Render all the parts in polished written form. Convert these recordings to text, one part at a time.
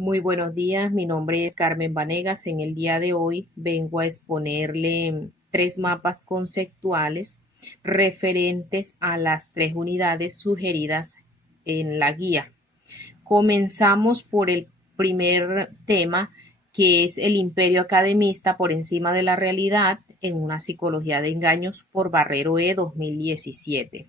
Muy buenos días, mi nombre es Carmen Vanegas. En el día de hoy vengo a exponerle tres mapas conceptuales referentes a las tres unidades sugeridas en la guía. Comenzamos por el primer tema, que es el imperio academista por encima de la realidad en una psicología de engaños por Barrero E. 2017.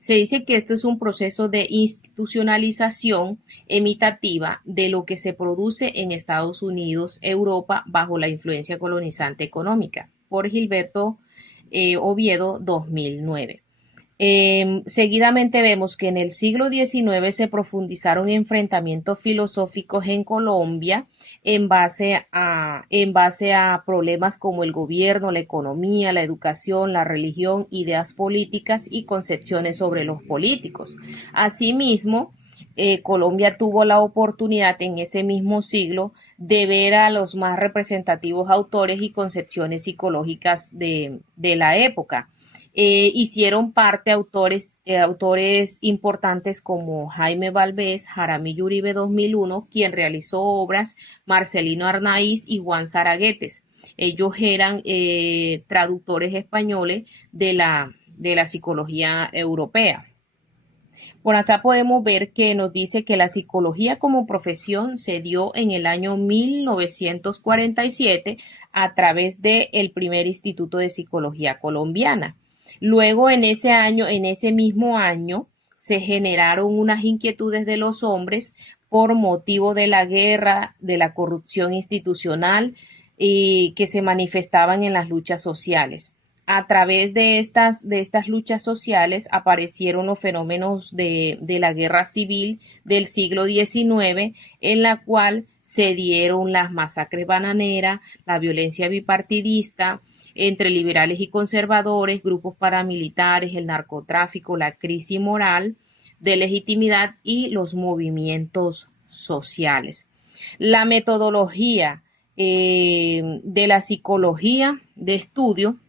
Se dice que esto es un proceso de institucionalización imitativa de lo que se produce en Estados Unidos, Europa, bajo la influencia colonizante económica, por Gilberto Oviedo, 2009. Seguidamente vemos que en el siglo XIX se profundizaron enfrentamientos filosóficos en Colombia en base a problemas como el gobierno, la economía, la educación, la religión, ideas políticas y concepciones sobre los políticos. Asimismo, Colombia tuvo la oportunidad en ese mismo siglo de ver a los más representativos autores y concepciones psicológicas de la época. Hicieron parte autores importantes como Jaime Balbés, Jaramillo Uribe 2001, quien realizó obras, Marcelino Arnaiz y Juan Zaragotes. Ellos eran traductores españoles de la psicología europea. Por acá podemos ver que nos dice que la psicología como profesión se dio en el año 1947 a través del primer Instituto de Psicología Colombiana. Luego en ese mismo año, se generaron unas inquietudes de los hombres por motivo de la guerra, de la corrupción institucional y que se manifestaban en las luchas sociales. A través de estas luchas sociales aparecieron los fenómenos de la guerra civil del siglo XIX, en la cual se dieron las masacres bananeras, la violencia bipartidista entre liberales y conservadores, grupos paramilitares, el narcotráfico, la crisis moral de legitimidad y los movimientos sociales. La metodología de la psicología de estudio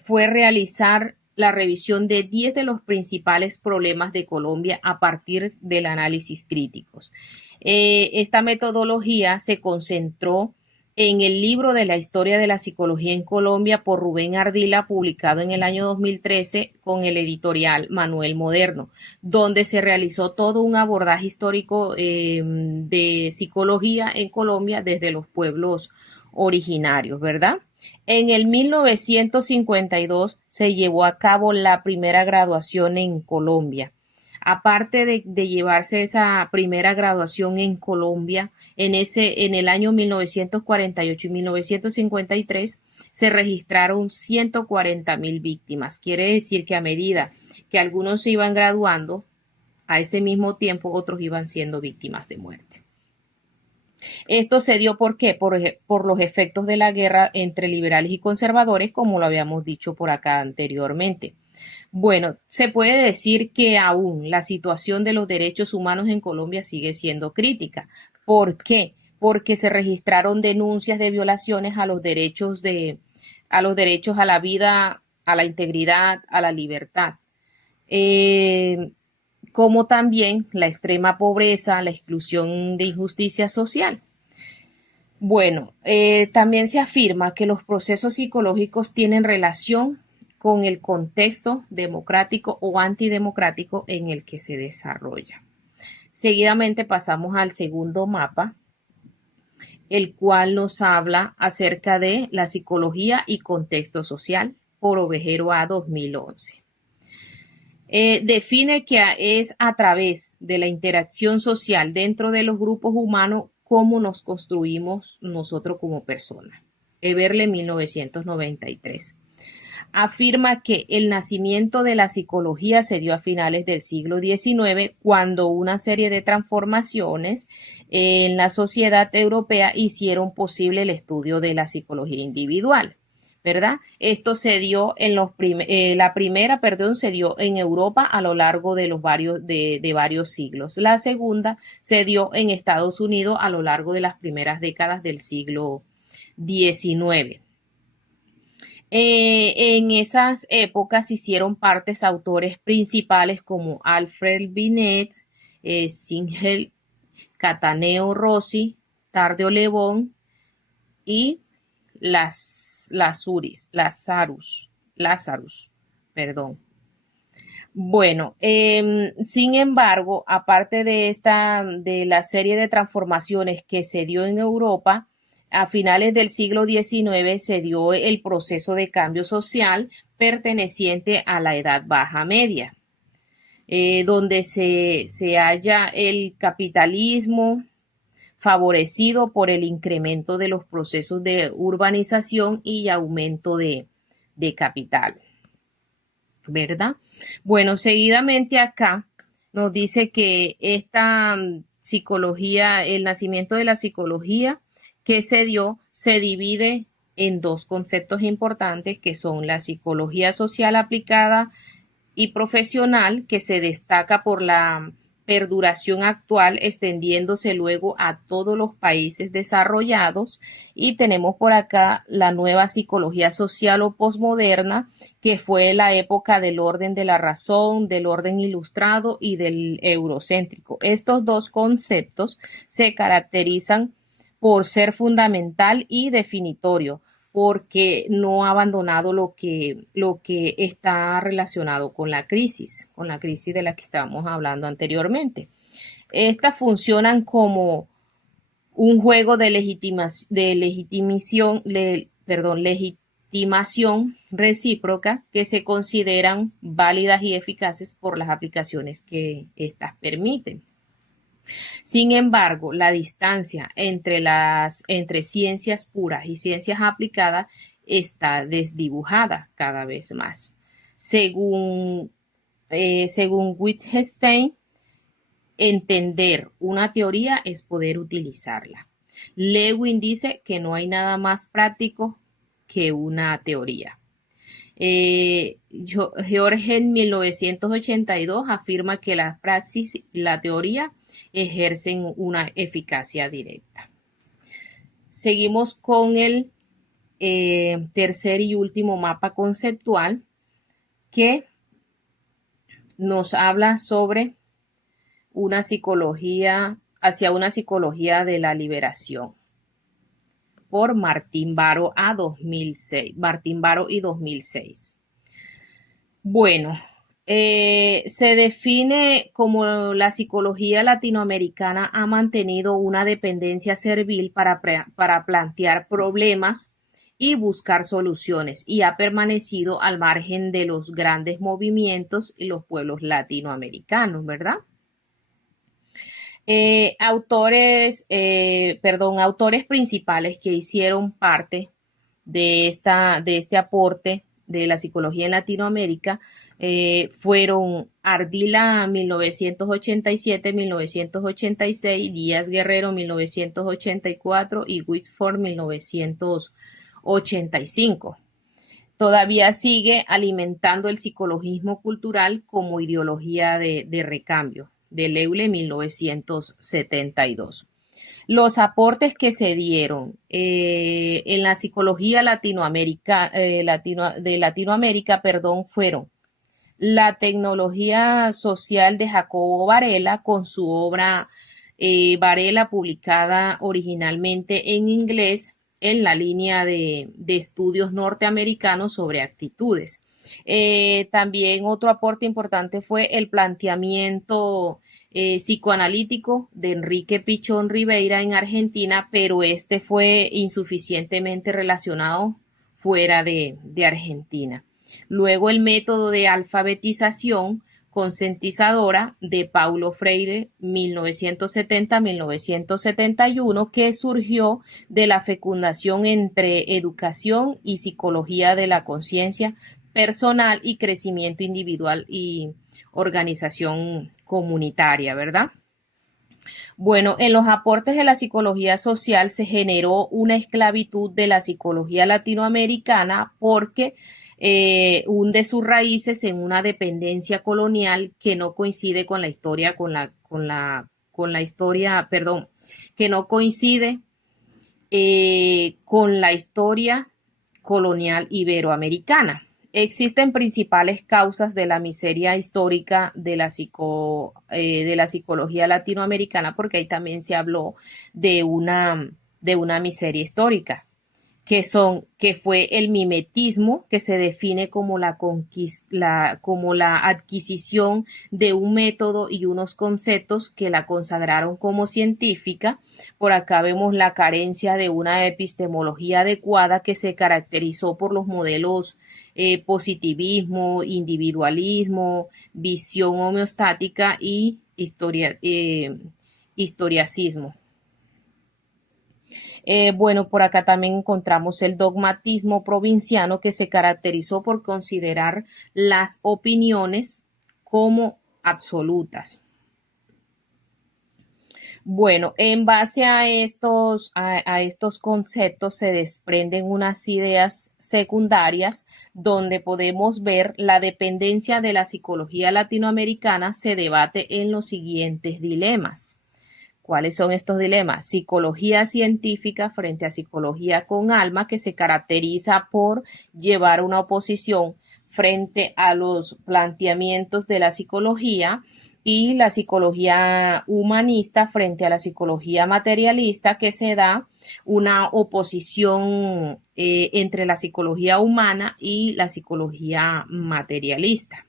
fue realizar la revisión de 10 de los principales problemas de Colombia a partir del análisis críticos. Esta metodología se concentró en el libro de la historia de la psicología en Colombia por Rubén Ardila, publicado en el año 2013 con el editorial Manuel Moderno, donde se realizó todo un abordaje histórico de psicología en Colombia desde los pueblos originarios, ¿verdad? En el 1952 se llevó a cabo la primera graduación en Colombia. Aparte de llevarse esa primera graduación en Colombia, en el año 1948 y 1953 se registraron 140.000 víctimas. Quiere decir que a medida que algunos se iban graduando, a ese mismo tiempo otros iban siendo víctimas de muerte. Esto se dio ¿por qué? Por los efectos de la guerra entre liberales y conservadores, como lo habíamos dicho por acá anteriormente. Bueno, se puede decir que aún la situación de los derechos humanos en Colombia sigue siendo crítica. ¿Por qué? Porque se registraron denuncias de violaciones a los derechos a la vida, a la integridad, a la libertad. Eh, como también la extrema pobreza, la exclusión de injusticia social. Bueno, también se afirma que los procesos psicológicos tienen relación con el contexto democrático o antidemocrático en el que se desarrolla. Seguidamente pasamos al segundo mapa, el cual nos habla acerca de la psicología y contexto social por Ovejero A 2011. Define que es a través de la interacción social dentro de los grupos humanos cómo nos construimos nosotros como personas. Eberle 1993. Afirma que el nacimiento de la psicología se dio a finales del siglo XIX, cuando una serie de transformaciones en la sociedad europea hicieron posible el estudio de la psicología individual. ¿Verdad? Esto se dio la primera, perdón, se dio en Europa a lo largo de varios siglos. La segunda se dio en Estados Unidos a lo largo de las primeras décadas del siglo XIX. En esas épocas hicieron partes autores principales como Alfred Binet, Singer Cataneo Rossi, Tardeo Lebón y Lazarus, perdón. Bueno, sin embargo, aparte de la serie de transformaciones que se dio en Europa, a finales del siglo XIX se dio el proceso de cambio social perteneciente a la Edad Baja Media, donde se halla el capitalismo favorecido por el incremento de los procesos de urbanización y aumento de capital, ¿verdad? Bueno, seguidamente acá nos dice que esta psicología, el nacimiento de la psicología que se dio, se divide en dos conceptos importantes que son la psicología social aplicada y profesional, que se destaca por la perduración actual, extendiéndose luego a todos los países desarrollados. Y tenemos por acá la nueva psicología social o posmoderna, que fue la época del orden de la razón, del orden ilustrado y del eurocéntrico. Estos dos conceptos se caracterizan por ser fundamental y definitorio, porque no ha abandonado lo que está relacionado con la crisis de la que estábamos hablando anteriormente. Estas funcionan como un juego de legitimación recíproca que se consideran válidas y eficaces por las aplicaciones que éstas permiten. Sin embargo, la distancia entre ciencias puras y ciencias aplicadas está desdibujada cada vez más. Según Wittgenstein, entender una teoría es poder utilizarla. Lewin dice que no hay nada más práctico que una teoría. George en 1982 afirma que la praxis y la teoría ejercen una eficacia directa. Seguimos con el tercer y último mapa conceptual, que nos habla sobre una psicología de la liberación, por Martín Baro y 2006. Bueno, se define como la psicología latinoamericana ha mantenido una dependencia servil para plantear problemas y buscar soluciones, y ha permanecido al margen de los grandes movimientos y los pueblos latinoamericanos, ¿verdad? Autores principales que hicieron parte de este aporte de la psicología en Latinoamérica fueron Ardila 1987-1986, Díaz Guerrero 1984 y Whitford 1985. Todavía sigue alimentando el psicologismo cultural como ideología de recambio, de Leule 1972. Los aportes que se dieron en la psicología de Latinoamérica, fueron la tecnología social de Jacobo Varela, con su obra Varela, publicada originalmente en inglés en la línea de estudios norteamericanos sobre actitudes. También otro aporte importante fue el planteamiento psicoanalítico de Enrique Pichón Ribeira en Argentina, pero este fue insuficientemente relacionado fuera de Argentina. Luego el método de alfabetización concientizadora de Paulo Freire 1970-1971, que surgió de la fecundación entre educación y psicología de la conciencia personal y crecimiento individual y organización comunitaria, ¿verdad? Bueno, en los aportes de la psicología social se generó una esclavitud de la psicología latinoamericana porque hunde sus raíces en una dependencia colonial que no coincide con la historia, que no coincide con la historia colonial iberoamericana. Existen principales causas de la miseria histórica de la psicología latinoamericana, porque ahí también se habló de una miseria histórica que fue el mimetismo, que se define como como la adquisición de un método y unos conceptos que la consagraron como científica. Por acá vemos la carencia de una epistemología adecuada que se caracterizó por los modelos positivismo, individualismo, visión homeostática y historiacismo. Bueno, por acá también encontramos el dogmatismo provinciano que se caracterizó por considerar las opiniones como absolutas. Bueno, en base a estos conceptos se desprenden unas ideas secundarias donde podemos ver la dependencia de la psicología latinoamericana se debate en los siguientes dilemas. ¿Cuáles son estos dilemas? Psicología científica frente a psicología con alma, que se caracteriza por llevar una oposición frente a los planteamientos de la psicología, y la psicología humanista frente a la psicología materialista, que se da una oposición entre la psicología humana y la psicología materialista.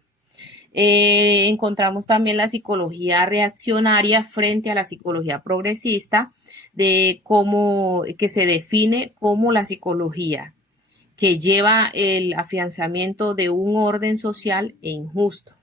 Encontramos también la psicología reaccionaria frente a la psicología progresista, de cómo que se define como la psicología que lleva el afianzamiento de un orden social e injusto.